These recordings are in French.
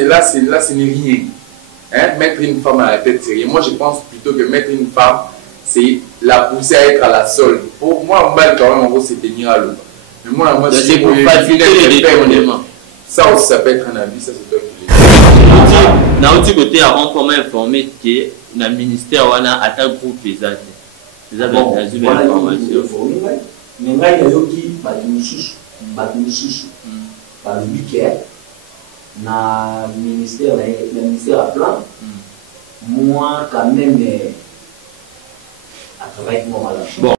ce n'est rien. Hein? Mettre une femme à la tête, c'est rien. Moi, je pense plutôt que mettre une femme, c'est la pousser à être à la solde. Pour moi, on va quand même, on va se tenir à l'autre. Mais moi, c'est pour faciliter les détournements. Ça aussi, ça peut être un avis, ça c'est toi qui le dis. Dans l'autre côté, avant qu'on m'a informé que le ministère a un groupe pesant. Vous avez une information. Mais il y a qui par le week-end, le ministère a plan. Moi, quand même, à travailler avec moi. Bon.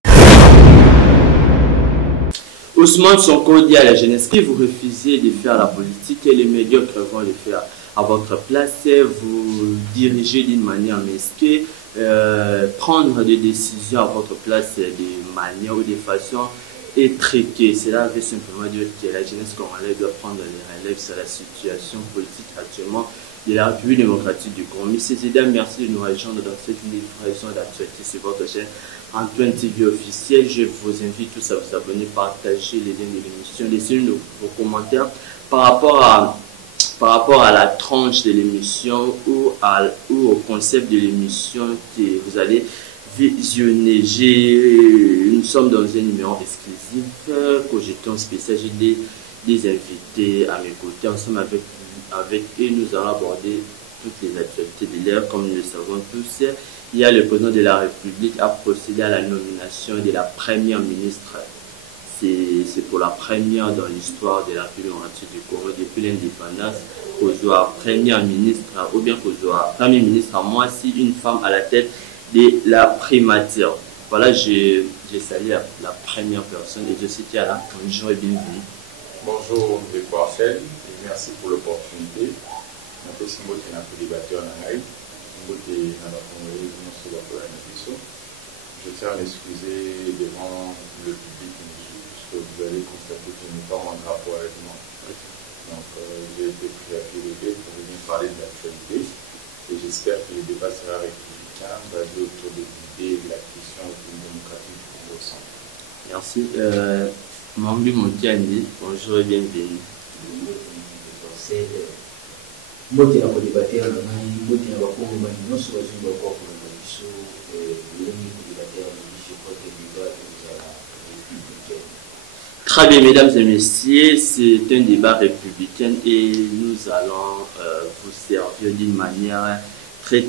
Ousmane Sonko dit à la jeunesse que vous refusez de faire la politique et les médiocres vont le faire à votre place. Vous dirigez d'une manière mesquée, prendre des décisions à votre place de manière ou de façon étriquée. Cela veut simplement dire que la jeunesse congolaise doit prendre les relèves sur la situation politique actuellement de la République démocratique du Congo. Messieurs et dames, merci de nous rejoindre dans cette livraison d'actualité sur votre chaîne Antoine TV officiel. Je vous invite tous à vous abonner, partager les liens de l'émission, laissez-nous vos commentaires par rapport à la tranche de l'émission ou au concept de l'émission que vous allez visionner. Nous sommes dans un numéro exclusif, Cogiton spécial. J'ai des invités à mes côtés. Ensemble avec eux, nous allons aborder toutes les actualités de l'heure. Comme nous le savons tous, il y a le président de la République a procédé à la nomination de la première ministre. C'est pour la première dans l'histoire de la République démocratique du Congo depuis l'indépendance qu'on soit première ministre ou bien qu'on soit premier ministre à moi si une femme à la tête de la primature. Voilà, je salue la première personne et je suis là. Bonjour et bienvenue. Bonjour les parcelles et merci pour l'opportunité. Je tiens à m'excuser devant le public puisque vous allez constater que je n'ai pas mon drapeau avec moi. Donc j'ai été pris à pied levé pour venir parler de l'actualité et j'espère que le débat sera républicain basé autour des idées et de la question démocratique du Congo centre. Merci. Mambi Moutiandi, bonjour et bienvenue. Moti na kudibatia na nani, moti na wakongo mani noso wazungu kwa kuliso, yengi kudibatia na nisho kwa débat de la républicaine. Très bien, mesdames et messieurs, c'est un débat républicain et nous allons vous servir d'une manière très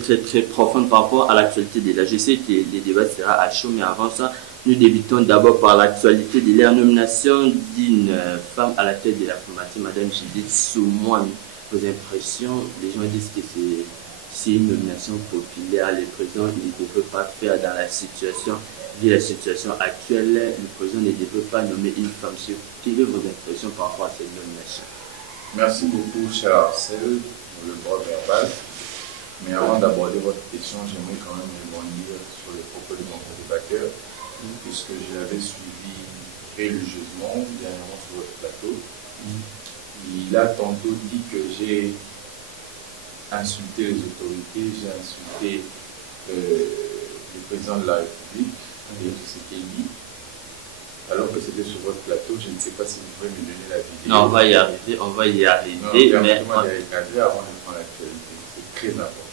profonde par rapport à l'actualité de la. Je sais que le débat sera à chaud, mais avant ça, nous débutons d'abord par l'actualité de la nomination d'une femme à la tête de la primature, Madame Judith Soumouane. Vos impressions, les gens disent que c'est une nomination populaire. Le président ne devrait pas faire dans la situation, vu la situation actuelle, le président ne devrait pas nommer une femme. Quelles sont vos impressions par rapport à cette nomination? Merci beaucoup, cher Arcel, pour le droit verbal. Mais avant d'aborder votre question, j'aimerais quand même rebondir sur les propos de mon co-débatteur, puisque je l'avais suivi religieusement dernièrement sur votre plateau. Il a tantôt dit que j'ai insulté les autorités, j'ai insulté le président de la République, et tout ce qu'il dit. Alors que c'était sur votre plateau, je ne sais pas si vous pouvez me donner la vidéo. Non, on va y arriver, Non, mais... avant de prendre l'actualité, c'est très important.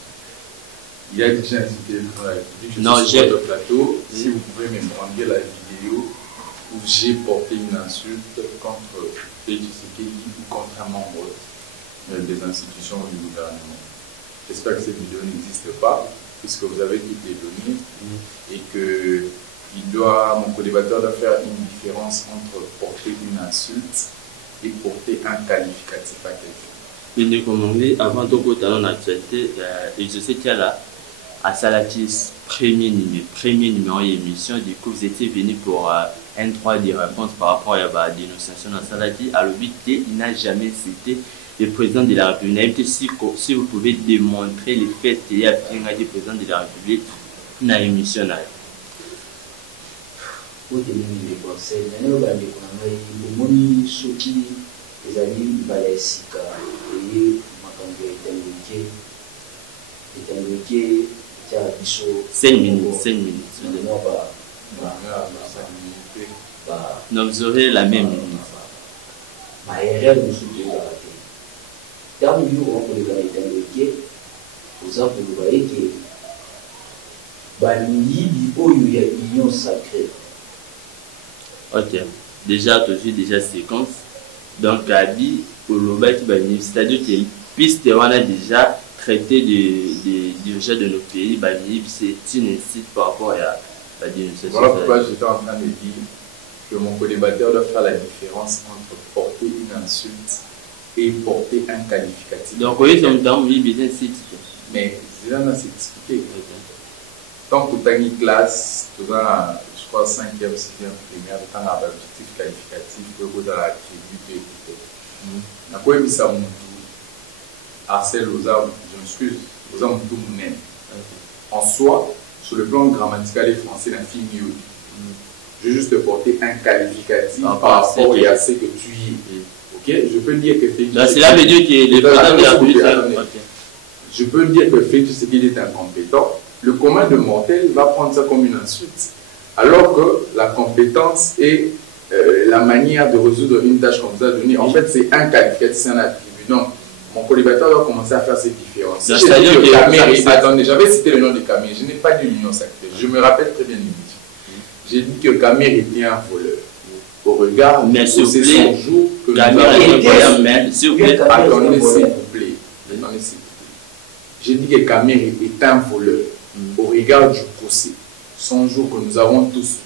Il a déjà insulté le président de la République, je non, suis sur votre plateau, si vous pouvez me prendre la vidéo où j'ai porté une insulte contre ou contre un membre des institutions du gouvernement. J'espère que cette vidéo n'existe pas, puisque vous avez toutes les données et que mon co-débatteur doit faire une différence entre porter une insulte et porter un qualificatif à quelqu'un. Avant de commencer dans l'actualité, je sais qu'il y a là, à Salatis, premier numéro d'émission, du coup vous étiez venu pour un droit de réponse par rapport à la dénonciation dans Salati. À l'obité, il n'a jamais cité le président de la République. Si vous pouvez démontrer le fait qu'il y a un président de la République dans l'émission. Cinq minutes. Donc vous aurez la même minute. tant que nous on les a été aux enfants vous voyez que Banibi oyo ya union sacrée. Ok. Déjà, tu as vu déjà séquence. Donc, Abi, pour le c'est-à-dire que puisque on a déjà traité du jeu de nos pays, c'est une incite par rapport à la dénonciation. Voilà pourquoi j'étais en train de dire que mon co-débatteur doit faire la différence entre porter une insulte et porter un qualificatif. Donc, oui, c'est un temps, oui, bien incite. Mais, c'est là, c'est expliqué. Tant que tu as une classe, tu as, je crois, 5e, 6e, primaire, tu as un objectif qualificatif, tu as la tribu, tu as quoi, mais ça, mon tour. Harcèle aux arbres, je m'excuse, aux arbres, tout mon aime. En soi, sur le plan grammatical et français, la fille mieux. Je vais juste te porter un qualificatif par rapport à ce que tu y es. Ok? Je peux dire que Félix. C'est là veut dire que les présidents de la République. Je peux dire que Félix, c'est qu'il est incompétent. Le commun de mortel va prendre ça comme une insulte. Alors que la compétence et la manière de résoudre une tâche comme ça, en fait, c'est un qualificatif, c'est un attribut. Donc, mon co-débatteur doit commencer à faire cette différence. Si j'ai dit que Caméré, attendez, j'avais cité le nom de Caméré, je n'ai pas dit l'union sacrée. Je me rappelle très bien l'émission. J'ai dit que Caméré était un voleur. Au regard de ces 100 jours que nous avons Attendez, s'il vous plaît. Attendez, s'il vous plaît. J'ai dit que Caméré est un voleur. Au regard du procès, 100 jours que nous avons tous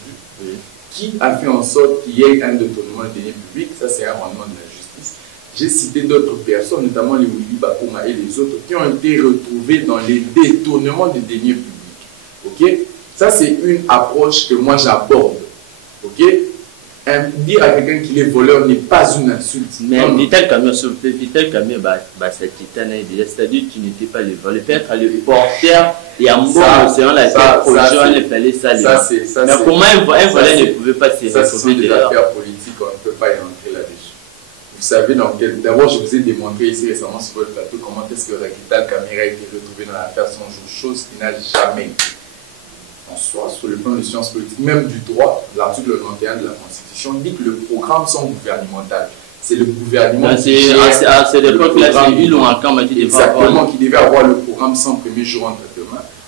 vu, qui a fait en sorte qu'il y ait un détournement de deniers publics, ça c'est un rendement de la justice. J'ai cité d'autres personnes, notamment les Willy Bakoma et les autres, qui ont été retrouvés dans les détournements de deniers publics. Ok? Ça c'est une approche que moi j'aborde. Ok? Dire à quelqu'un qu'il est voleur n'est pas une insulte. Mais Vital Camille, c'est c'est-à-dire que tu n'étais pas le voleur. Peut-être le porteur et un bon océan, la projet, il fallait ça. Mais comment un voleur ne pouvait pas se retrouver ça, ce sont des affaires politiques, on ne peut pas y rentrer là-dessus. Vous savez, d'abord, je vous ai démontré ici récemment sur votre plateau comment est-ce que Vital Camille a été retrouvé dans l'affaire 100 jours, chose qui n'a jamais été. En soi, sur le plan de sciences politiques, même du droit, l'article 91 de la Constitution dit que le programme sont gouvernemental. C'est le gouvernement qui gère c'est le programme exactement qui devait avoir le programme sans premier jour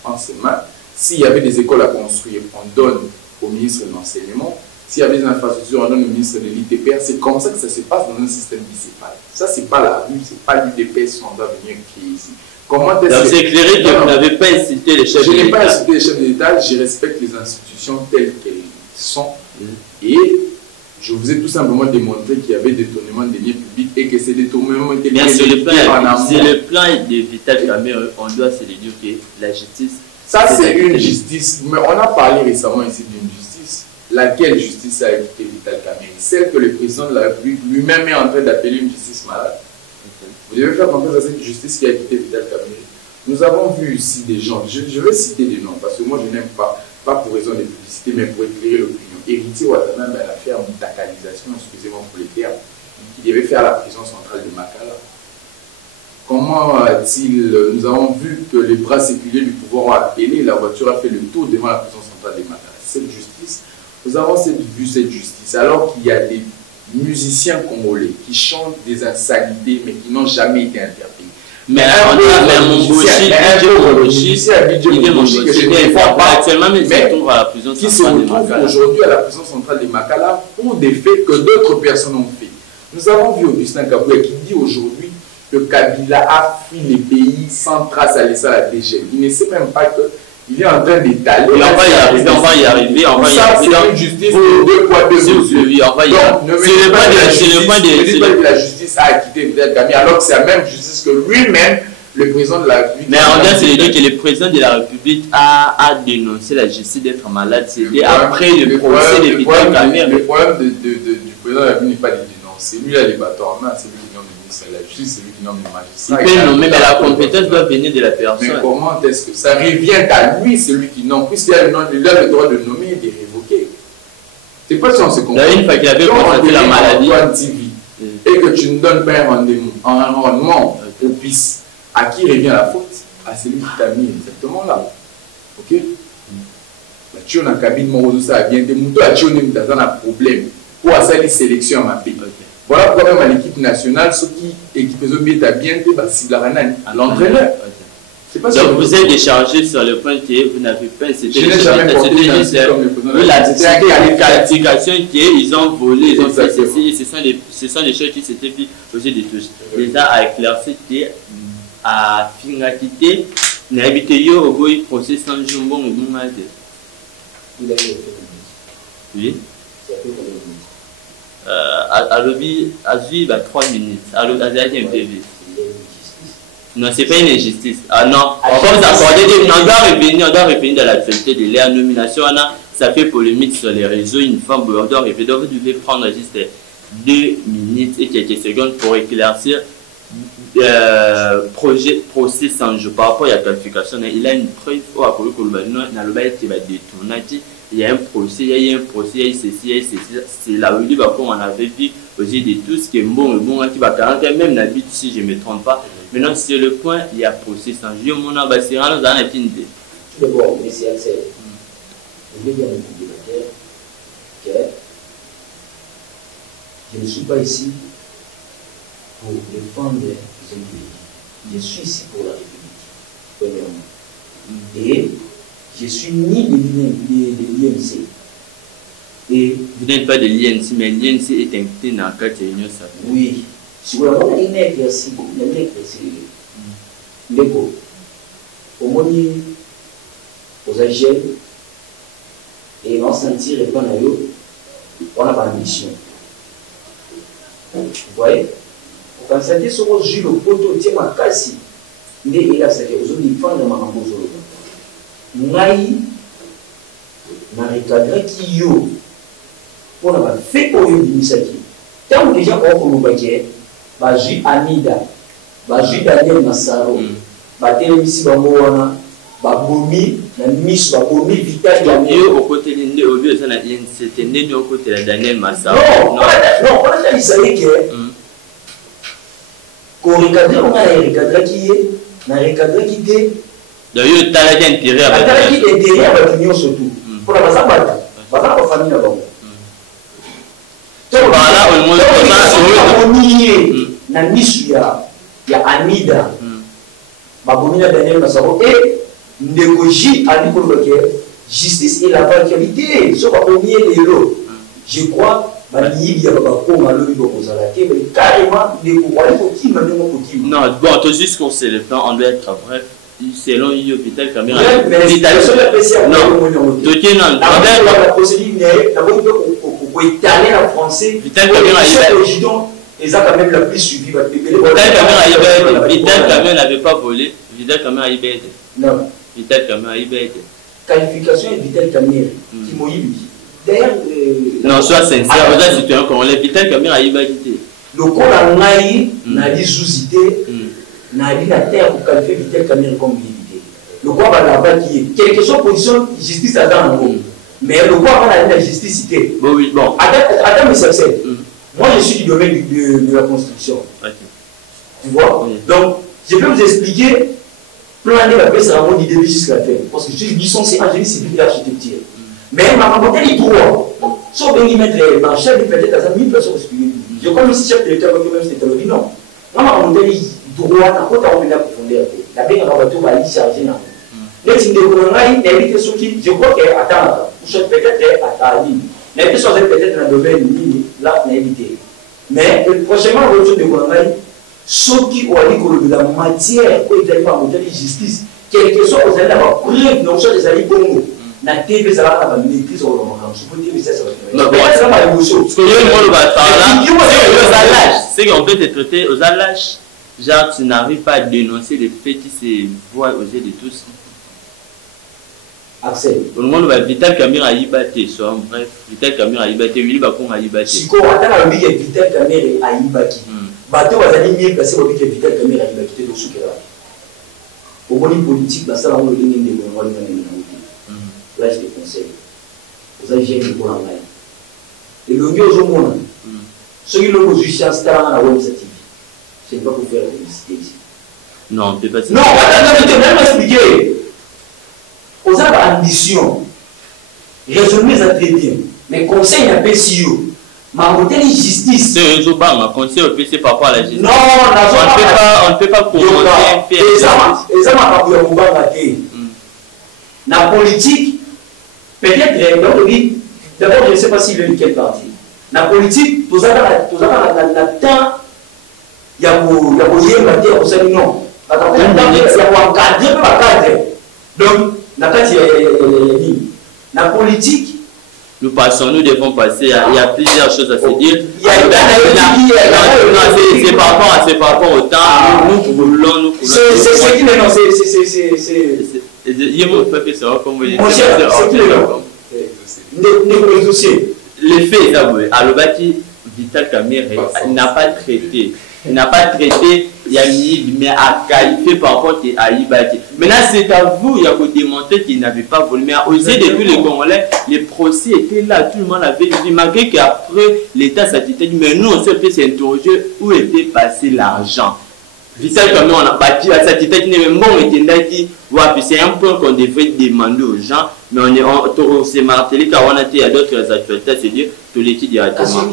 entre ses mains. S'il y avait des écoles à construire, on donne au ministre de l'enseignement. S'il y avait des infrastructures, on donne au ministre de l'ITPR. C'est comme ça que ça se passe dans un système bicéphale. Ça, c'est pas la rue, c'est pas l'ITPR qu'on doit venir créer ici. Donc c'est éclairé que vous n'avez pas incité les chefs de l'État. Je n'ai pas incité les chefs de l'État, je respecte les institutions telles qu'elles sont. Et je vous ai tout simplement démontré qu'il y avait des détournements de deniers publics et que ces détournements étaient c'est le plan de Vital Caméré, on doit se dire que la justice. Ça, c'est une justice. Mais on a parlé récemment ici d'une justice. Laquelle justice a écouté Vital Caméré? Celle que le président de la République lui-même est en train d'appeler une justice malade. Vous devez faire confiance à cette justice qui a quitté Vital Caméré. Nous avons vu ici des gens, je vais citer des noms parce que moi je n'aime pas pour raison de publicité, mais pour éclairer l'opinion. Héritier Ouattara, l'affaire d'atalisation, excusez-moi pour les termes, qui devait faire la prison centrale de Makala. Comment nous avons vu que les bras séculiers du pouvoir ont appelé, la voiture a fait le tour devant la prison centrale de Makala. Cette justice, nous avons vu cette justice alors qu'il y a des musiciens congolais qui chantent des insanités mais qui n'ont jamais été interpellés. Mais mon musicien qui se retrouve aujourd'hui à la prison centrale de Makala pour des faits que d'autres personnes ont fait. Nous avons vu Augustin Kabouya qui dit aujourd'hui que Kabila a fui les pays sans trace à laisser la DGM. Il ne sait même pas qu'il est en train d'étaler. On va y arriver. C'est une justice de deux poids, deux mesures. Donc, ne me pas que la justice a acquitté Vital Caméré alors que c'est la même justice que lui-même, le président de la République. Mais on doit se dire que le président de la République a dénoncé la justice d'être malade. C'était après le procès de Vital Caméré. Le problème du président de la République n'est pas de dénoncer. Lui, il a les bâtons en main. C'est lui qui nomme le ministre de la Justice, c'est lui qui nomme le magistrat. Il peut nommer, mais la compétence doit venir de la personne. Mais comment est-ce que ça revient à lui, celui qui nomme, puisqu'il a le droit de nommer et de révoquer. C'est pas si on se comprend. Une fois qu'il avait constaté la maladie. Et que tu ne donnes pas un rendement propice. À qui revient la faute? À celui qui t'a mis exactement là. Ok? Tu as une cabine, ça vient de moutons, tu as un problème. Pour ça, les sélections à ma pays. Voilà pourquoi même à l'équipe nationale, ceux qui équipe bien cible à l'entraîneur. Donc vous êtes déchargé sur le point que vous n'avez pas. C'était juste la qualification qu'ils ont volé, ils ont fait ceci. Ce sont les choses qui s'étaient fait poser des touches. Déjà à éclaircir à finalité, n'habitez pas au bout du procès sans jumbo ou bon mal. Oui. À l'objet, à vivre à 3 minutes. À l'objet, à un PV. Non, c'est pas une injustice. Ah non, on va vous accorder on doit revenir dans l'actualité de la nomination. Ça fait polémique sur les réseaux. Une femme, on doit revenir. Donc, vous devez prendre juste 2 minutes et quelques secondes pour éclaircir procès sans jeu. Par rapport à la qualification, il a une preuve où à il y a un procès, il y a ceci, c'est là où il va comme on avait vu aussi de tout ce qui est bon, qui va 40 même la vie si je ne me trompe pas. Maintenant, sur le point, il y a procès sans jeu. Mon abassé, on a une idée. Tout d'abord, monsieur Axel, je vais dire à l'équipe débatteur que je ne suis pas ici pour défendre les pays. Je suis ici pour la République, premièrement. Et je suis ni de l'INC. Et vous n'êtes pas de l'INC, mais l'INC est invité dans la carte de l'Union sacrée. Oui. Si vous avez une éclaircie, l'écho, au moins, aux agents, et on sentir les plans on a pas d'ambition. Vous voyez? Quand ça dit sur le jus, le poteau, tiens, ma casse, il est là, c'est que vous avez une femme de ma rambo. Ngai, na recadre qui yo, pour avoir fait au lieu de Misaki. Tant déjà on le baguette, Baji Amida, Baji Daniel Massaro, Batele Missi Bamoana, Babomi, la Miss Babomi, Vital Daniel. Au côté de au lieu de ça, c'était né au côté de Daniel Massaro. Non, on a dit ça y est que. Qu'on recadre, on a recadre qui est, na recadre qui est. D'ailleurs, tu as intérêt à l'union surtout. Pour la famille là-bas. Voilà, il y a Amida, Babomina Daniel Massaro et Ndegoji à l'Ikolobake. Justice et la qualité. Ce qu'on a je crois non, bon, tout juste qu'on sait le temps, on doit être bref. Selon Vital Caméra. Non, la procédure en français. Vital Caméra ils ont quand même la plus suivie. Vital Caméra n'avait pas volé. Vital Caméra IBD. Non. Vital Caméra IBD. Qualification et Vital Caméra qui m'ont eu. D'ailleurs, non, sois sincère, vous êtes citoyen qu'on l'a Vital Caméra IBD. Le corps a n'a dit sous-cité. N'a dit la terre pour qualifier Vital Caméra comme militaire. Le corps va là-bas qui est. Quelque chose position justice à dans le monde. Mais le corps va la justice cité. Bon, oui, bon. Attends, mais ça c'est. Moi, je suis du domaine de la construction. Okay. Tu vois? Donc, je peux vous expliquer. Plan de la paix, c'est vraiment du début jusqu'à la fin. Parce que je suis licencié en génie civil et architecture. Mais ma montagne est droit. Sauf que mettre les marchés, peut-être à 1000 personnes. Je comme si chef de l'État, même si c'était le non. Moi, ma montagne est droit, n'a pas de profondeur. La paix, on va tout aller charger. Les types de colonnes, les ceux qui, je crois qu'elle attend, peut-être à la ligne. Mais puis, ça peut-être dans le domaine là, évité. Mais prochainement, on va de colonnes, ceux qui ont dit que la matière, où ils allaient pas monter la justice, quelque chose, vous allez avoir preuve, non, soit des alliés Congo. La TV, ça va avoir une maîtrise au moment. Je peux dire que ça va être. Ça va être chose. Ce que je va faire là, c'est qu'on peut te traiter aux allages. Genre, tu n'arrives pas à dénoncer les faits qui se voient aux yeux de tous. Axel. Tout le monde va Vital Caméra à Ibaté, soit bref, Vital Caméra à Ibaté, Willy Bakon à Ibaté. Si on attend à lui, Vital Caméra à Ibaté. Bateau va aller mieux passer au but Vital Caméra à Ibaté de Soukera. Au niveau politique, la salle, on va donner des bons moyens. Là, je te conseille. Vous avez géré pour l'envers. Et le mieux au monde, ceux qui l'ont reçu chez Astar à la website, c'est pas pour faire la publicité ici. Non, on ne peut pas. Non, attends, je vais m'expliquer. Vous avez ambition. Raisonnez ça très bien. Mais conseil n'a pas si haut. Mamoteli justice. C'est un jour, on conseille au PC par rapport à la justice. Non, on ne peut pas commenter, faire. La politique, peut-être, d'abord, je ne sais pas s'il veut quel parti. La politique, tout ça, la temps, il y a pour ça, non. Donc, la politique. Nous passons, nous devons passer. Il y a plusieurs choses à se dire. C'est par rapport au temps. Nous voulons. C'est qui le nom? Les faits, Alobaki, Vital Kamerhe n'a pas traité. Il n'a pas traité Yamib, mais a qualifié par rapport à Aïbaki. Maintenant, c'est à vous, il y a que démontrer qu'il n'avait pas volé. Mais aux yeux de tous les Congolais, les procès étaient là, tout le monde avait dit. Malgré qu'après, l'État s'était dit, mais nous, on s'est fait s'interroger où était passé l'argent. Vital comme on a bâti à cette état qui n'est même bon, c'est un point qu'on devrait demander aux gens, mais on s'est martelé car on a été à d'autres actualités, c'est-à-dire tout l'équipe directement.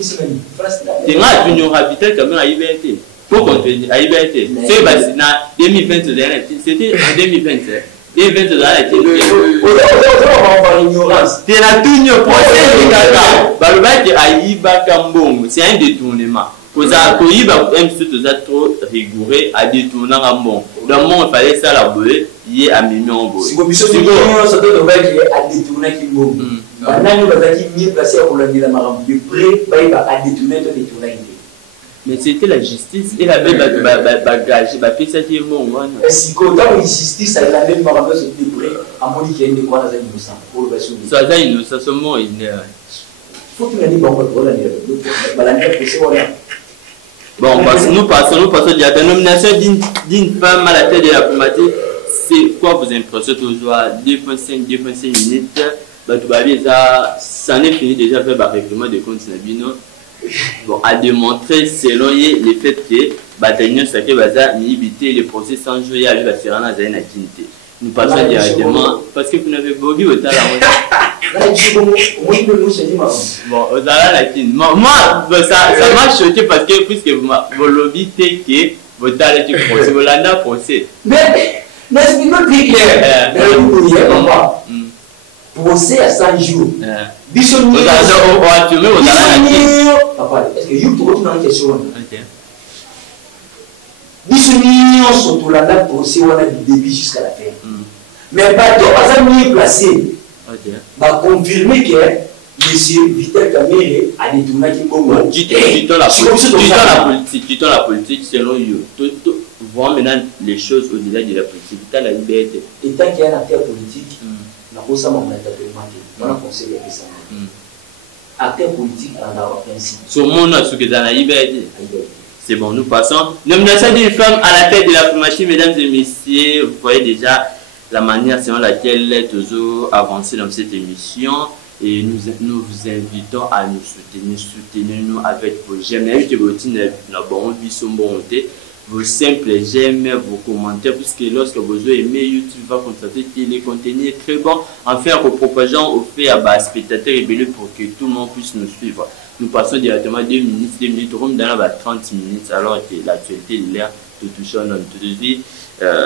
C'est vrai, tu n'auras Vital comme on a liberté. Pour continuer, à liberté. C'est en 2020, c'était en 2020. 2020, c'est la tournure c'est un détournement. Parce que trop rigoureux à détourner un bon. Dans le monde, il fallait ça la boue, il y a un million de si vous avez à détourner qui bon. Maintenant, nous avons mis placé pour la ville à Maram. Du prêt, à détourner. Mais c'était la justice. Il avait bagage, il a fait ça qui est bon. Si quand la justice, elle a même Maram se prêt à mon qui est de quoi dans un innocent. Pour le bassin. Ça, innocent, ce mot, il est. Faut que nous disions bon, nous passons de la nomination d'une femme à la tête de la primature. C'est quoi vos impressions toujours à 2,5 minutes? Ça n'est fini déjà fait par règlement de compte Nabino. Bon, à démontrer selon les faits que Bataillon Sake Baza ni éviter les procès sans jouer à lui va faire un azan à Kinté. Nous passons directement parce que vous n'avez pas vu au talent. Bon, au talent la Kin. Moi, ça m'a choqué parce que puisque vous lobby que vous talent du procès, vous l'avez procès. Mais l'explication plus clair. Procès à 100 jours. Bisson, est-ce que vous avez une question? Bisson, surtout la date procès, on a du début jusqu'à la fin. Mais pas de placé. Va confirmer que M. Vital Kamerhe a détourné qui Congo. Dis-toi la politique selon vous. Voir maintenant les choses au-delà de la politique. Vital la liberté. Et tant qu'il y a un acteur politique, on a pas ça, on a conseillé à ça. Acteur politique, on a un principe. Sur mon nom, ce que dans la liberté. C'est bon, nous passons. Nomination d'une femme à la tête de la primature, mesdames et messieurs. Vous voyez déjà la manière selon laquelle elle est toujours avancée dans cette émission. Et nous vous invitons à nous soutenir. Soutenez-nous avec vos j'aime. Vos simples j'aime, vos commentaires, puisque lorsque vous aimez, YouTube va constater que les contenus est très bon. Enfin, en propageant au fait à spectateurs et bénévoles pour que tout le monde puisse nous suivre. Nous passons directement 2 minutes, room dans la 30 minutes, alors que l'actualité de l'air tout touchant dans tout de suite.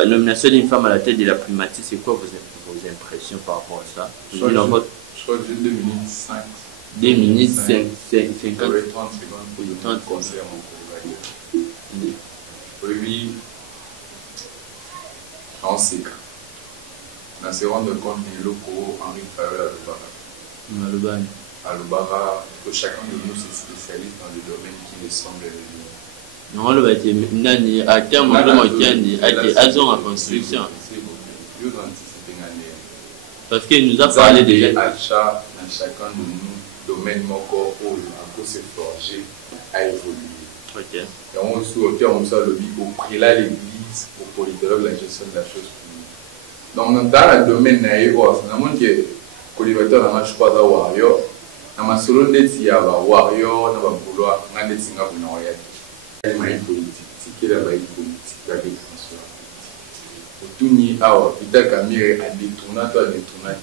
Nomination d'une femme à la tête de la primature, c'est quoi vos impressions par rapport à ça? Je crois que j'ai 2 minutes 5. 2 minutes 50. 30 secondes pour le 30 conseils oui, on sait. On se rend compte des locaux Henri Favre à Lubara. Que chacun de nous est spécialiste dans le domaine qui lui semble venir. Non, le bâtiment, à terme, on a construction. Parce qu'il nous a parlé de l'achat dans chacun de nous, domaine moko où on peut se forger à évoluer. Okay. Et on se retrouve comme ça le au prélat l'église, au politologue, la gestion de la chose publique. Donc dans le domaine naïvo, finalement que collimateur n'a pas choix de warrior, n'a pas solo d'être warrior, n'a pas vouloir, n'a pas singa pour nous rien. Elle m'a politique, c'est qu'elle a une politique, la défense. Tout ni awa, Vital Kamerhe a détourné,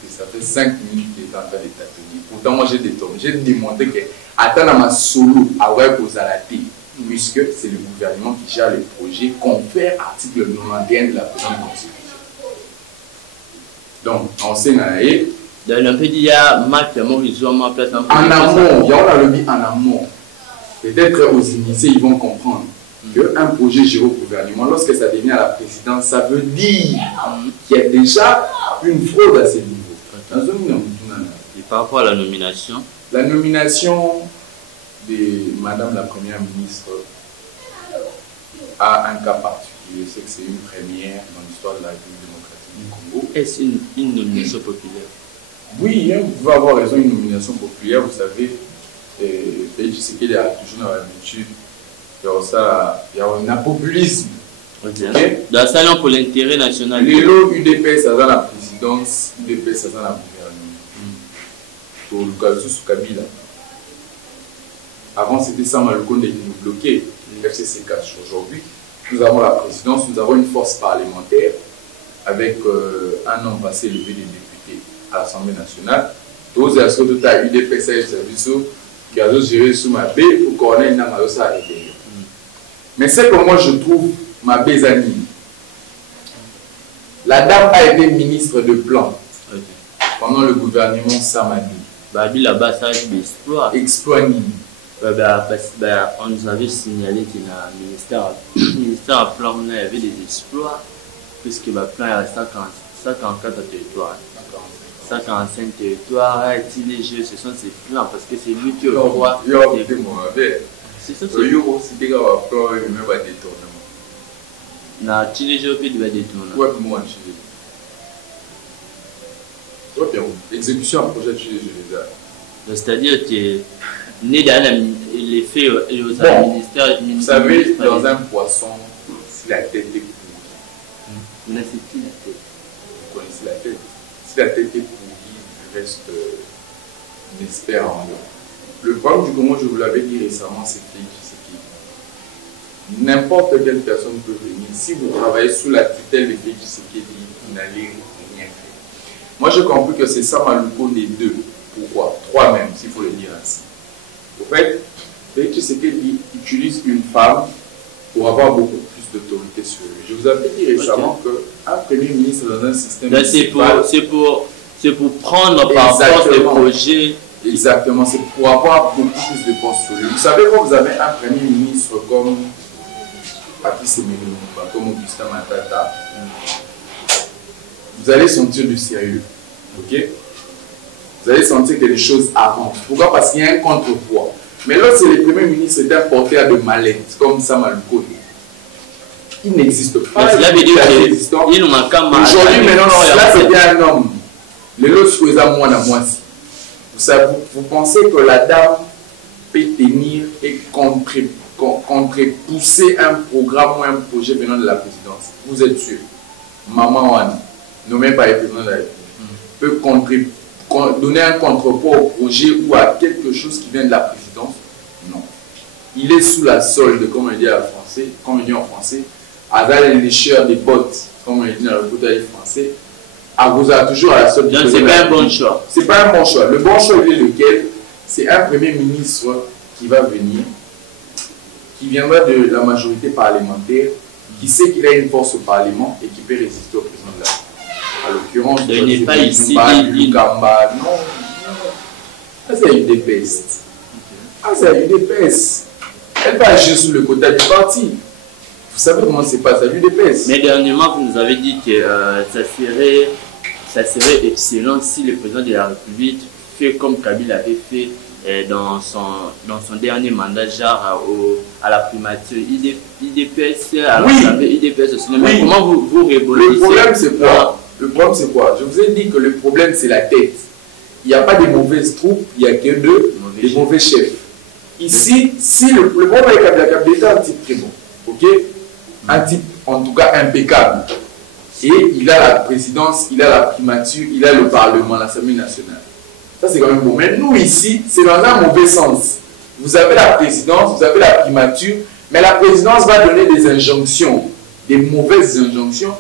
ça fait 5 minutes qu'il est en train de taper. Pourtant moi j'ai démontré que attendre ma solo à ouais pour Zalaté, puisque c'est le gouvernement qui gère les projets confère article 91 de la présente constitution. Donc, en Sénat, dans le pays, il y a Marc Morizou, en place en amont, il y a le en amont. Peut-être aux initiés, ils vont comprendre qu'un projet géré au gouvernement, lorsque ça devient à la présidence, ça veut dire qu'il y a déjà une fraude à ce niveau. Et par rapport à la nomination? La nomination de Madame la Première ministre a un cas particulier, c'est que c'est une première dans l'histoire de la République démocratique du Congo. Est-ce une nomination populaire? Oui, vous pouvez avoir raison, une nomination populaire, vous savez, Félix Tshisekedi a toujours l'habitude il y a un populisme. Okay. Dans ça, pour l'intérêt national. Les lots UDPS dans la présidence, UDPS dans la gouvernement. Pour le cas sous Kabila. Avant, c'était Sama Lukonde qui nous bloquait. FCC cache aujourd'hui. Nous avons la présidence, nous avons une force parlementaire avec un nombre assez élevé de députés à l'Assemblée nationale. Tous les assos de ta UDPS et service qui a géré sous ma baie pour qu'on ait une amadosa à l'intérieur. Mais c'est que moi je trouve ma Bézanie. La dame a été ministre de plan pendant le gouvernement Samadi. Là-bas, ça a été exploit. Exploit Nini. On nous avait signalé que le ministère de plan, il y avait des exploits, puisque le plan est à 144 territoires. 145 territoires, les jeux, ce sont ces plans, parce que c'est lui qui voit. C'est ça, c'est lui aussi qui a un plan, il met des détournements. Non, Chili, je fais des détournements. Ouais, moi, Chili. L'exécution en projet de Chili, je l'ai déjà. C'est-à-dire que né dans les faits aux ministères. Vous savez, dans un poisson, si la tête est pourrie. Vous connaissez qui la tête? Vous connaissez la tête. Si la tête est pourrie, il reste une espérance. Le problème du Congo, je vous l'avais dit récemment, c'est que n'importe quelle personne peut venir. Si vous travaillez sous la tutelle de Félix Tshisekedi, vous n'allez rien faire. Moi, j'ai compris que c'est ça Maluko des deux. Pourquoi? Trois même, s'il faut le dire ainsi. En fait, Félix Tshisekedi utilise une femme pour avoir beaucoup plus d'autorité sur lui. Je vous avais dit récemment qu'un premier ministre dans un système c'est pour prendre par force des projets. Exactement, c'est pour avoir beaucoup plus de postes sur lui. Vous savez, quand vous avez un premier ministre comme Patrice Emery, comme Augustin Matata, vous allez sentir du sérieux. Ok? Vous allez sentir que les choses avancent. Pourquoi? Parce qu'il y a un contrepoids. Mais lorsque le premier ministre est un porteur de mallettes, comme Sama Lukonde, il n'existe pas. Aujourd'hui, maintenant, là c'était un homme. Les lots sont moins à moi. Vous pensez que la dame peut tenir et contre-pousser un programme ou un projet venant de la présidence? Vous êtes sûr? Maman Wan, nommé par le président de la République, peut donner un contrepoids au projet ou à quelque chose qui vient de la présidence? Non. Il est sous la solde, comme on dit en français, avec les lécheurs des bottes, comme on dit dans le côté français. Vous a toujours à la solde. Donc c'est pas un bon choix. C'est pas un bon choix. Le bon choix est lequel? C'est un premier ministre qui va venir, qui viendra de la majorité parlementaire, qui sait qu'il a une force au Parlement et qui peut résister au président de la République. À l'occurrence, il n'est pas ici. Lukamba, non. Ça c'est une UDPS. Ah, c'est une UDPS. Elle va agir sous le quota du parti. Vous savez comment c'est pas ça, l'UDPS. Mais dernièrement, vous nous avez dit que ça serait excellent si le président de la République fait comme Kabila avait fait dans son dernier mandat, genre à la primature IDPS, alors IDPS aussi. Mais oui. Comment vous révolutionnez? Le problème c'est quoi? Le problème c'est quoi? Je vous ai dit que le problème c'est la tête. Il n'y a pas de mauvaises troupes, il n'y a que des mauvais chefs. Ici, si le problème avec Kabila est un type très bon, ok? Un type en tout cas impeccable. Et il a la présidence, il a la primature, il a le Parlement, l'Assemblée nationale. Ça c'est quand même bon. Mais nous ici, c'est dans un mauvais sens. Vous avez la présidence, vous avez la primature, mais la présidence va donner des injonctions, des mauvaises injonctions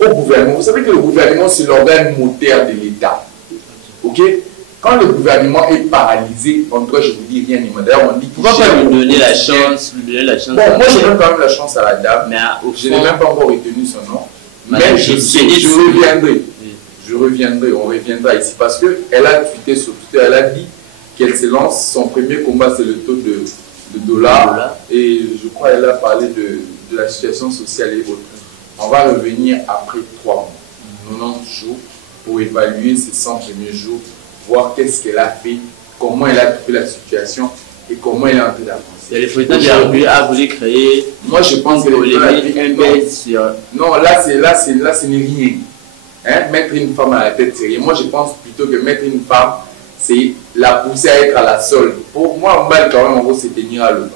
au gouvernement. Vous savez que le gouvernement, c'est l'organe moteur de l'État. Ok? quand le gouvernement est paralysé, en tout cas, je vous dis rien, d'ailleurs, on dit pourquoi pas lui donner la chance, Bon, moi, je donne quand même la chance à la dame. Mais je n'ai même pas encore retenu son nom. Mais je reviendrai. Je reviendrai, on reviendra ici. Parce qu'elle a tweeté sur Twitter, elle a dit qu'elle se lance. Son premier combat, c'est le taux de dollar. Et je crois qu'elle a parlé de la situation sociale et autres. On va revenir après 3 mois, 90 jours, pour évaluer ces 100 premiers jours, voir qu'est-ce qu'elle a fait, comment elle a trouvé la situation et comment elle est entrée d'avancer. Le président de la République a voulu créer. Moi, je pense que non, là, ce n'est rien. Hein? Mettre une femme à la tête, c'est rien. Moi, je pense plutôt que mettre une femme, c'est la pousser à être à la solde. Pour moi, on va quand même, on va se tenir à l'eau.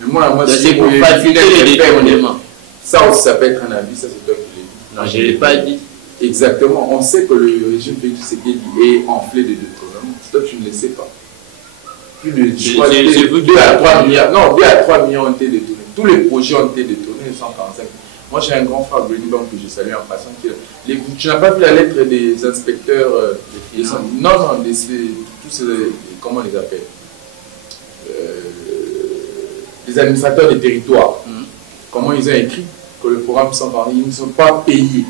Mais moi, c'est pour faciliter les détournements. Ça aussi, ça peut être un avis, ça c'est toi qui l'as dit. Non, je ne l'ai pas dit. Exactement. On sait que le régime Félix Tshisekedi est enflé de détournements. Toi, tu ne le sais pas. Plus de 2 à 3 milliards. Non, 2 à 3 millions ont été détournés. Tous les projets ont été détournés, 145. Moi, j'ai un grand frère, Benny Bank, que je salue en passant. Tu n'as pas vu la lettre des inspecteurs non, tous ces, comment on les appelle, les administrateurs des territoires. Comment ils ont écrit que le programme 140, ils ne sont pas payés.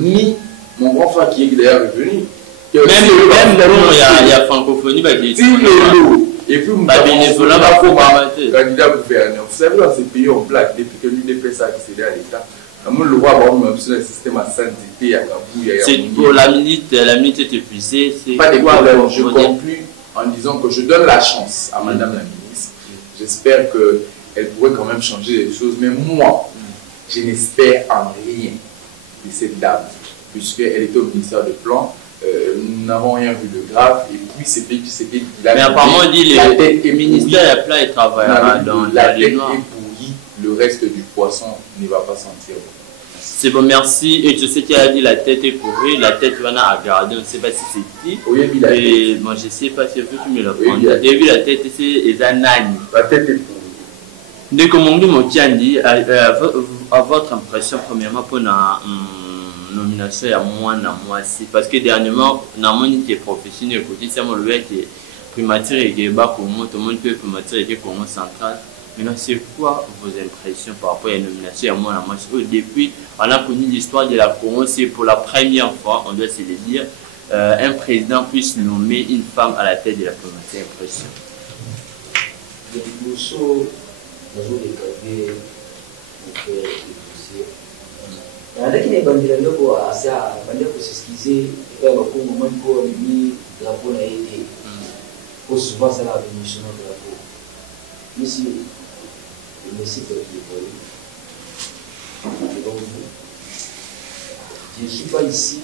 Ni mon grand frère qui est d'ailleurs revenu. Même il y a francophonie, et puis, candidat gouverneur. Vous savez, dans ces pays, on blague depuis que l'UDPS a accédé à l'État. Le roi va sur le système à sainteté, à Kabou. C'est pour la minute est épuisée. Pas des problèmes. Je conclue en disant que je donne la chance à Madame la ministre. J'espère qu'elle pourrait quand même changer les choses. Mais moi, je n'espère en rien de cette dame, puisqu'elle était au ministère du Plan. Nous n'avons rien vu de grave. Et puis, c'était mais apparemment, on dit le ministère est plein et travaillera dans la tête est pourrie, le reste du poisson ne va pas sentir. C'est bon, merci. Et tu sais qui a dit la tête est pourrie, la tête on a à garder, on ne sait pas si c'est qui. Oui, et moi je ne sais pas si tu me le prends. Et vu la tête, c'est un âne. La tête est pourrie. Dès que mon dit, à votre impression, premièrement, pour la nomination à moi, parce que dernièrement, dans mon unité professionnelle, côté c'est mon loi qui est primature et qui est bas pour moi, tout le monde peut primature et qui est Congo central. Maintenant, c'est quoi vos impressions par rapport à la nomination à moi, depuis, on a connu l'histoire de la Congo, c'est pour la première fois, on doit se le dire, un président puisse nommer une femme à la tête de la primature. Impression. Andaki ne bandira ndoko asa bandira kusisikize kwa bakungu mwanko ni drapo na yeye ko souvent ça la mission drapo ici le site de je ne suis pas ici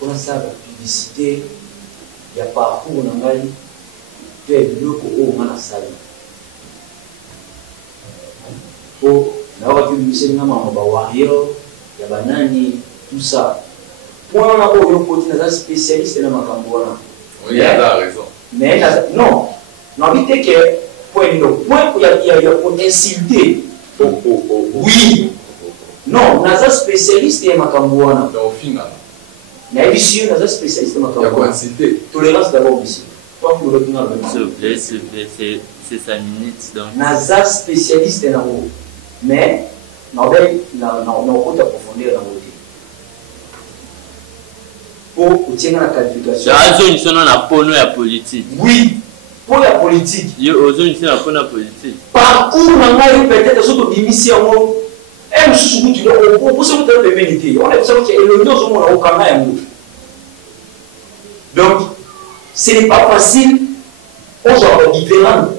pour ça la publicité il y a parcours na ngai pe loko o mana sala po na wakati na mama bawayo ya banani tout ça point là où on peut être spécialiste dans makambona oui il a raison mais non n'habite que point il y a pour insulter oui non naza spécialiste dans makambona au final mais ici naza spécialiste dans makambona il y a quoi insulter tolérance d'abord ici pas pour le final s'il vous plaît c'est 5 minutes donc naza spécialiste dans haut mais non compte approfondir dans le pour obtenir la qualification. Ils sont dans la politique. Oui, pour la politique. Ils sont dans la politique. Parcours, on a peut-être sur le mission. Et nous sommes pour ce que vous avez on est sûr que le nom on a aucun même. Donc, ce n'est pas facile. On a différentes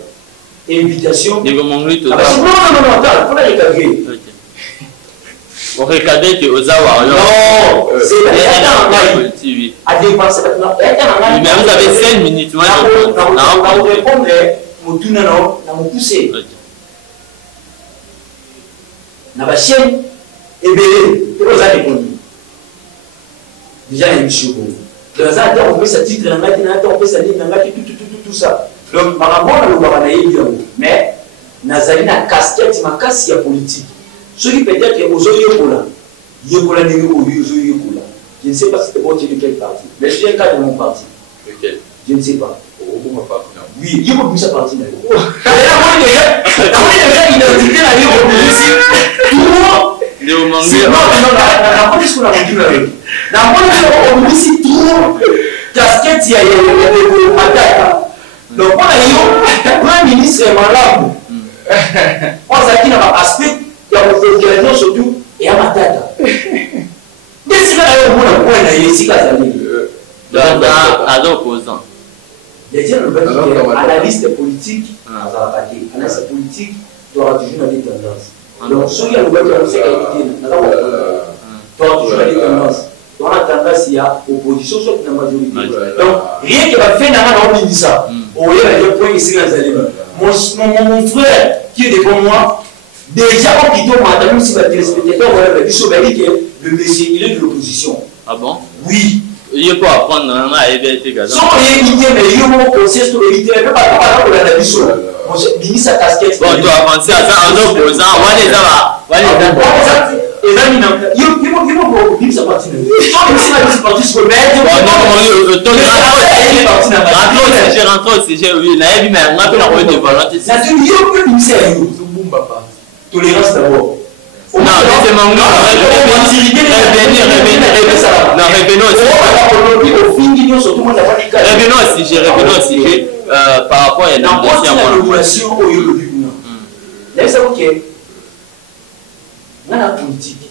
invitations. Non, attends, il faut la recadrer. On recadre que Ozawa. Non, c'est à dépenser. Mais vous avez 5 minutes. Moi, je vais répondre. Je pousser. Dans la chaîne, et bien, vous avez répondu. Déjà, il y a une chose. Dans un temps, on peut se titre, on peut se dire, tout ça. Donc, par rapport à l'eau, mais, Nazali na casquette, ma casse, il y a politique. Ce qui peut être que aux Yokola, Yokola n'est pas au Yokola. Je ne sais pas si c'est bon de quel parti, mais je suis un cas de mon parti. Lequel? Je ne sais pas. Oui, il y a beaucoup de parties. Identité la vie casquette, il y a des attaques. Donc, on a un ministre malade. On a dit un aspect, il y a une fédération surtout, et un attaque. Dès que c'est là, on a ici, à l'opposant. Les gens analystes politiques, analyste politique doit toujours des tendances. Donc, ceux qui ont le c'est toujours des tendances. Dans la tendance, il y a opposition sur la majorité. Donc, rien qui va faire dans le ça. Au lieu de dire mon frère qui est devant moi, déjà, on dit que si le téléspectateur va dire que le monsieur, il est de l'opposition. Ah bon? Oui. Il faut apprendre à éviter que ça. Si on est idée, mais il y a un conseil sur l'éviter, il ne peut pas parler de la mission. Mon sa casquette. Bon, tu dois avancer à ça en opposant. Tolérance d'abord. Non, c'est mon nom. Revenons au sujet par rapport à la population au lieu du non. Là, ça ok. Dans la politique.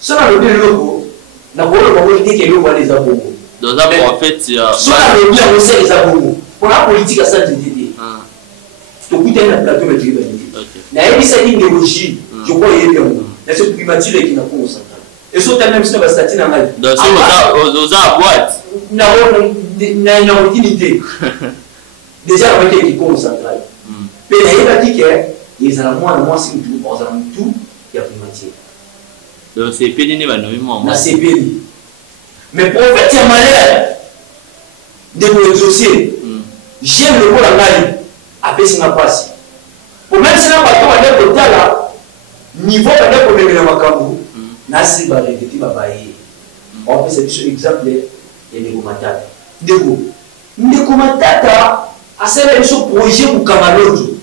Ça dans le logo, la politique qui est le les abonnements. Dans un en fait, ça le bien aussi les abonnements. Pour la politique à ça de tout un plateau de na ebisa idéologie je crois il est bien mais c'est primature qui n'a pas au central et so même si on va starter dans la dans aux boîte na unité déjà avec qui au central mais il va dire que les allemands c'est tout aux tout il y a primature donc c'est pédini va nommer na c'est pédini mais pour fait il y a malheur de nos dossiers j'aime le mot la maille après c'est ma passe. Pour même si on n'a pas de côté là, niveau de problème de Makambu, Nasi va répéter ma baille. On fait cet exemple et Nekomatata. Nekomatata a servi ce projet pour Kamalojo.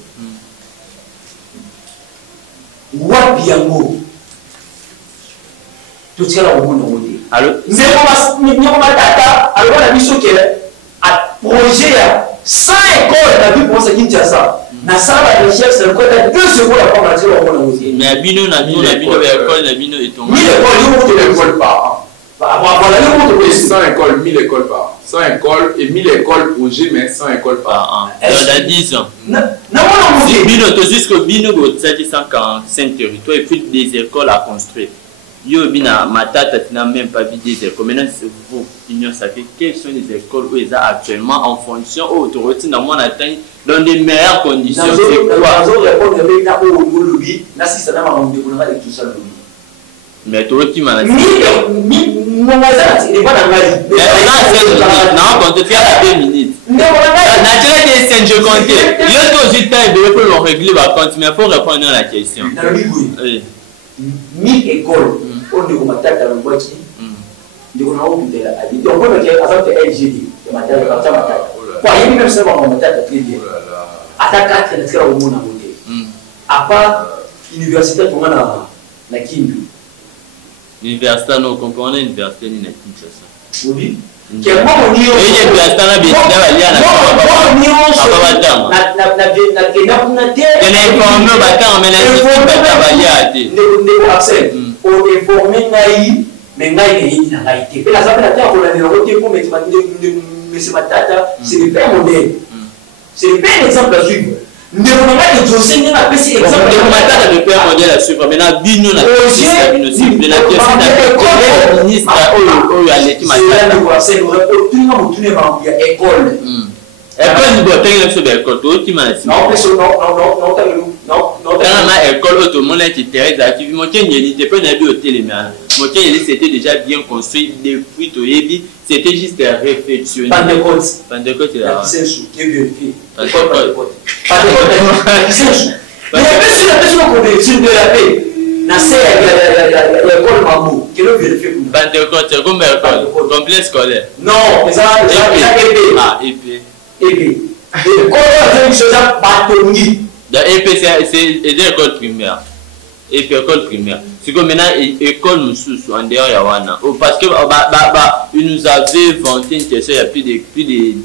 Wapiango. Tout ça là au monde. Alors, Nekomatata, alors la mission qui est à projet sans école, la vie pour ce qui tient ça. Na sala de chef, c'est le côté 2 secondes après la tirée au monde. Mais à Bino, na Bino est tombé. 1000 écoles par an. Voilà, 100 écoles, 1000 écoles par an. 100 écoles et 1000 écoles projet, mais 100 écoles par an. Dans la 10 ans. Non, Bino, jusqu'au Bino, vous avez 145 territoires et puis des écoles à construire. Yo bina matata n'a même pas vu des écoles. Maintenant, vous, l'Union sacrée, quelles sont les écoles où ils sont actuellement en fonction où autorité dans mon atteint dans des meilleures conditions? Mais toi qui m'as dit. Non, quand tu fais à 2 minutes. Naturellement, je comptais. L'autre aussi, il faut régler par contre, mais il faut répondre à la question. 1000 écoles, on ne peut pas dans le boîtier. On a oublié la vie. Donc, on a dit, avant que LGD, le matin, il va faire quoi, il y a même ça, on va très bien. À ta carte, il y a au monde à voter. À part l'université, pour moi, la Kimbu. L'université, nous comprenons l'université, il n'y a plus de ça. Oui. Quel moment on y est? Il y a une université, il y a c'est le père exemple à suivre. Ne vous pas de dossier, n'est pas exemple. Ne vous pas de père modèle à suivre. Maintenant, Bino n'a pas de ministre. C'est le rapport, tout le monde tourne par l'école. École du botin, c'est l'école. Tout qui m'a dit. Non, école, tout le monde qui était actif. Mon tien, il n'était pas au téléménage. Mon tien, c'était déjà bien construit. Des fruits au Yébi, c'était juste réfectionné. Pentecôte. Pentecôte, il a. C'est sous, qui est vérifié. Pentecôte. Mais la personne qu'on est sur de la paix. l'école Mambo, qui est vérifié pour Pentecôte, c'est comme école, complet scolaire. Non, mais ça, EP. Ah, EP. EP. Et quand on a chose à Batongi. Donc, EP, c'est l'école primaire. EP, école primaire. C'est comme maintenant, école Moussous, en dehors, Yawana. Parce que, il nous avait vanté une question, il y a plus de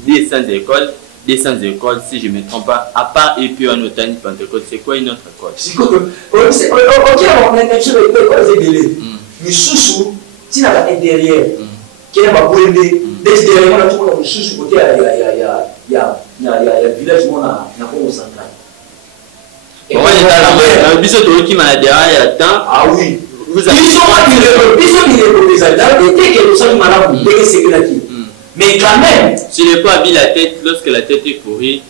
200 écoles. 200 écoles, si je ne me trompe pas, à part EP en Otani Pentecôte, c'est quoi une autre école? Ok, on a une chose avec l'école, c'est délai. Mais sous-sous, si on a l'intérieur, qui est ma boule, dès derrière, on a tout le monde sous-sous, côté, il y a le village, on a Congo central. Et on est dans la biseau de qui m'a dit, il y a temps. Ah oui. Vous avez. Ils sont mis les propriétaires, dès que nous sommes malades, dès que c'est que la qui. Mais quand même, si n'est pas habillé la tête, lorsque la tête est pourrie,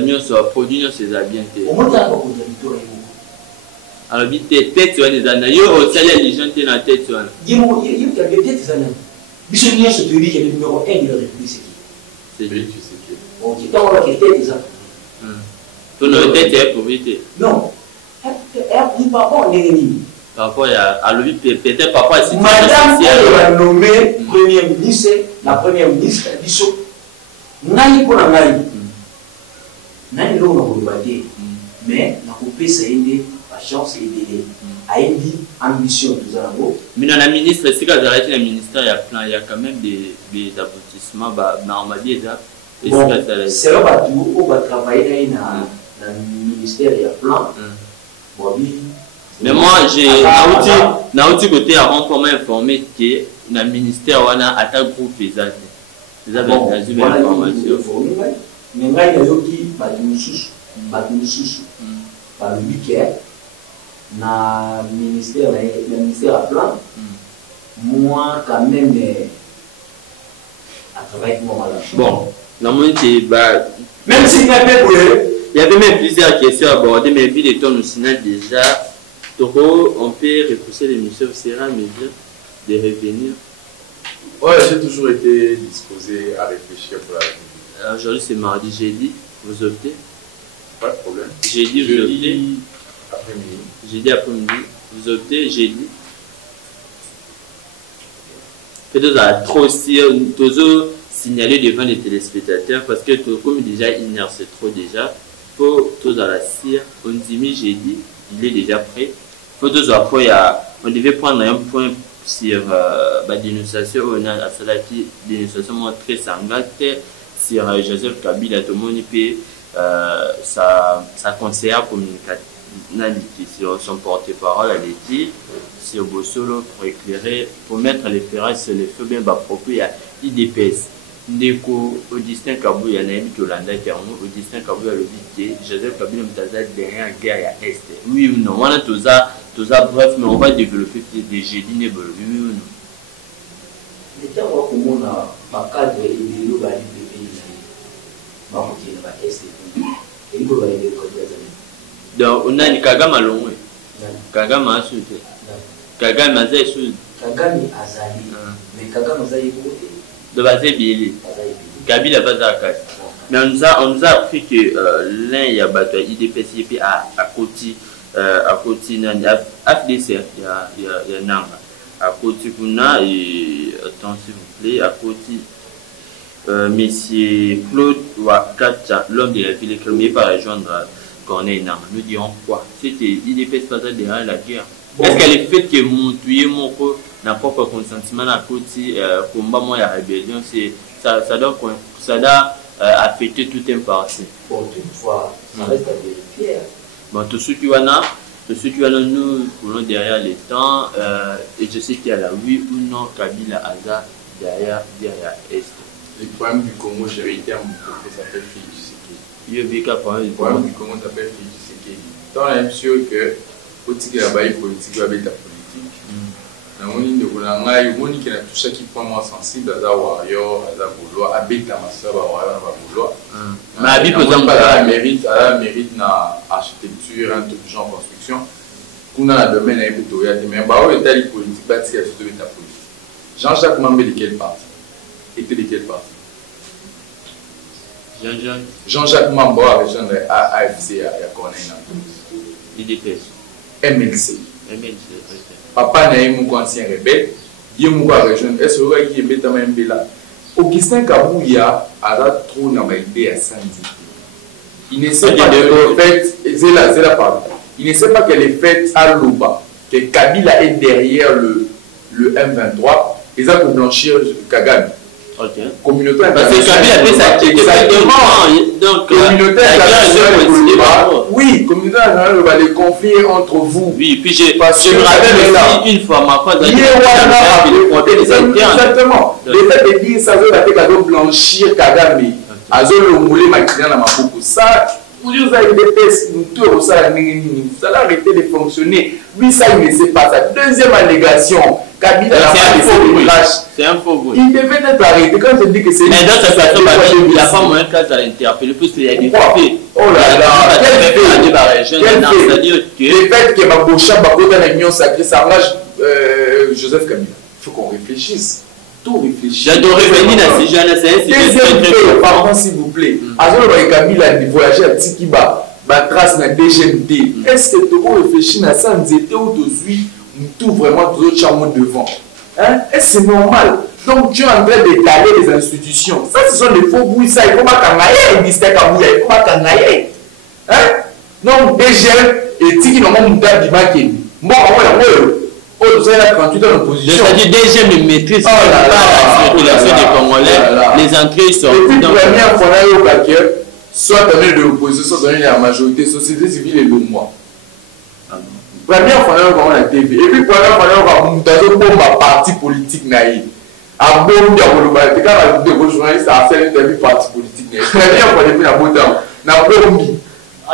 nous sommes produits, nous sommes bien. Au moins, tu as beaucoup de alors, tête, tu as des années. Au salaire, les gens qui ont la tête, tu as. Dis-moi, il y a des têtes, des années. Bissonnier, je te dis qu'il est le numéro 1 de la République, c'est qui? C'est lui, tu sais qui. Ok, tant on a quelle tête, des années. Ton tête est pourrie. Non. Elle a pris par rapport à l'ennemi. Par rapport à lui, peut-être parfois, si Madame, elle va nommer Premier ministre, la Première ministre, elle dit ça. Naï pour la naï. Naï, l'on a regardé. Mais, on a coupé ça, il la chance et délai. A dit ambition, tout ça. Mais dans la ministre, si vous arrêtez le ministère, il y a quand même des aboutissements. On m'a dit ça. C'est là où on va travailler dans le ministère, il y a plein. Mais moi, j'ai un côté à rendre informé que le ministère a un groupe faisable. Vous avez une information. Mais moi, il y a qui par le week-end, dans le ministère à plein. Moi, quand même, à travailler pour moi. Bon, normalement, même si il y avait même plusieurs questions abordées, mais vu les temps au Sénat déjà. Toro, on peut repousser l'émission au Sera, mais bien de revenir. Ouais, j'ai toujours été disposé à réfléchir pour la vie. Aujourd'hui, c'est mardi, jeudi. Vous optez? Pas de problème. Jeudi, vous optez? Après-midi. Jeudi après-midi. Vous optez jeudi? Peut-être à trop signaler devant les téléspectateurs parce que comme déjà une heure, c'est trop déjà. Pour tous à la cire, on dit jeudi, il est déjà prêt. Faut tous après, on devait prendre un point sur la dénonciation, on a à Salaki, dénonciation très sanglante sur Joseph Kabila, tout le monde peut sa conseillère communicationnalité sur son porte-parole, elle dit sur Bossolo pour éclairer, pour mettre les ferrailles sur les feux bien propres, il y a IDPS. Ndeko Augustin Kabou ya naïmi Tolanda Kermo Augustin Kabou ya l'obité Joseph Kabila Mtaza derrière guerre à Est. Oui ou non? On a tout ça bref, mais on va développer des jeudis nébolés. Oui ou non? Mais tant qu'on a pas cadre et des lots à l'IPP, on va Est et il va aller donc on a une Kagama long. Kagama a soutenu. Kagama a soutenu. Kagame Azali. Mais Kagame Azali côté. De base Billy. Kabila Bazaka. Mais on nous a appris que l'un il y a battu IDPCP à côté FDC il y a Nanga à côté Kuna et attends s'il vous plaît à côté monsieur Claude Wakata l'homme de la ville qui ne pas rejoindre Corneille Nanga. Nous dirons quoi? C'était IDPC pas derrière la guerre. Est-ce qu'elle est faite que Moutouye Moko n'a pas consentiment à côté combat moi la rébellion, ça doit affecter tout un parti. Bon, toutefois, ça reste à vérifier. Bon, tout ce qui va nous coulons derrière les temps et je sais qu'il y a la oui ou non Kabila Aza derrière Est. Le problème du Congo, j'ai été à mon côté, ça s'appelle Fiji Sekedi. Le problème du Congo s'appelle Fiji Sekedi. Dans la même chose que politique là-bas, politique avec la politique. Na moni de kolanga yomoni qui na tout ça qui point moi sensible à Zawario, à Zaboulois, à Beta Masaba, à Baboulois. Mais à par exemple, à la mérite na architecture, un tout genre construction. Qu'on a le domaine à Epitoria, mais bah ouais, t'as les politiques, bah c'est surtout ta politique. Jean-Jacques Mambé de quel parti? Était de quel parti? Jean-Jacques Mambé a rejoint AFC à Corneille. IDPS. MLC. Papa n'a eu mon ancien rebelle. Il m'a rejoint. Est-ce que vous avez dit Augustin Kabouya a trop dans l'idée à Sandy. Il ne sait pas qu'elle est faite, il ne sait pas qu'elle est faite à Louba, que Kabila est derrière le M23, et ça pour blanchir Kagame. Communauté internationale. Donc, communauté internationale. Oui, communauté internationale va les confier entre vous. Oui, puis je me rappelle aussi une fois, ma foi, exactement. Le fait de dire ça, ça va blanchir Kagame. Ça, vous avez des tests, ça va arrêter de fonctionner. Lui, ça, il ne sait pas ça. Deuxième allégation, Kabila c'est un faux bruit. Il devait être arrêté. Quand je dis que c'est mais dans cette façon, il n'y a pas moyen qu'à l'interpeller, puisqu'il y a des faits. Oh là là, le fait que Baboucha, Baboucha, la Union sacrée, ça engage Joseph Kabila. Il faut qu'on réfléchisse. Tout réfléchir. J'adorais venir à ces jeunes, deuxième fait, pardon s'il vous plaît. Alors, Kabila a voyagé à Tikiba, trace dans DGMT. Est-ce que tu peux réfléchir à ça, ou tout vraiment tout autre chameau devant? Hein? Est-ce que c'est normal? Donc tu es en train d'étaler les institutions. Ça, ce sont des faux bruits, ça. Il faut pas cangailler, il faut pas cangailler. Hein? Donc, DGM et Tiki n'ont pas monté du maquin. Bon, vous avez 38 ans d'opposition. C'est-à-dire DGM maîtrise la circulation des Congolais. Les entrées sont. Depuis la première fois, on a eu soit donné de l'opposition, soit donné de la majorité, société civile et le mois. Première fois, on a la TV. Et puis, première fois, on a un parti politique naïf. À bon, il y a des journalistes à faire une interview parti politique naïf. Première fois, depuis la bonne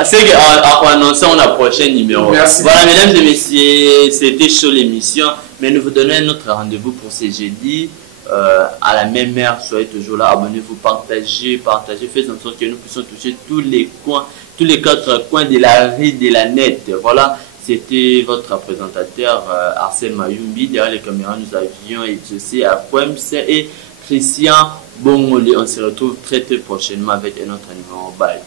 c'est qu'en annonçant la prochaine numéro. Merci. Voilà, mesdames et messieurs, c'était sur l'émission. Mais nous vous donnons un autre rendez-vous pour ce jeudi. À la même heure, soyez toujours là. Abonnez-vous, partagez, faites en sorte que nous puissions toucher tous les coins, tous les 4 coins de la rue de la net. Voilà. C'était votre présentateur Arsène Mayumbi. Derrière les caméras, nous avions exercé à Kwems et Christian Bongoli. On se retrouve très prochainement avec un autre numéro. Bye.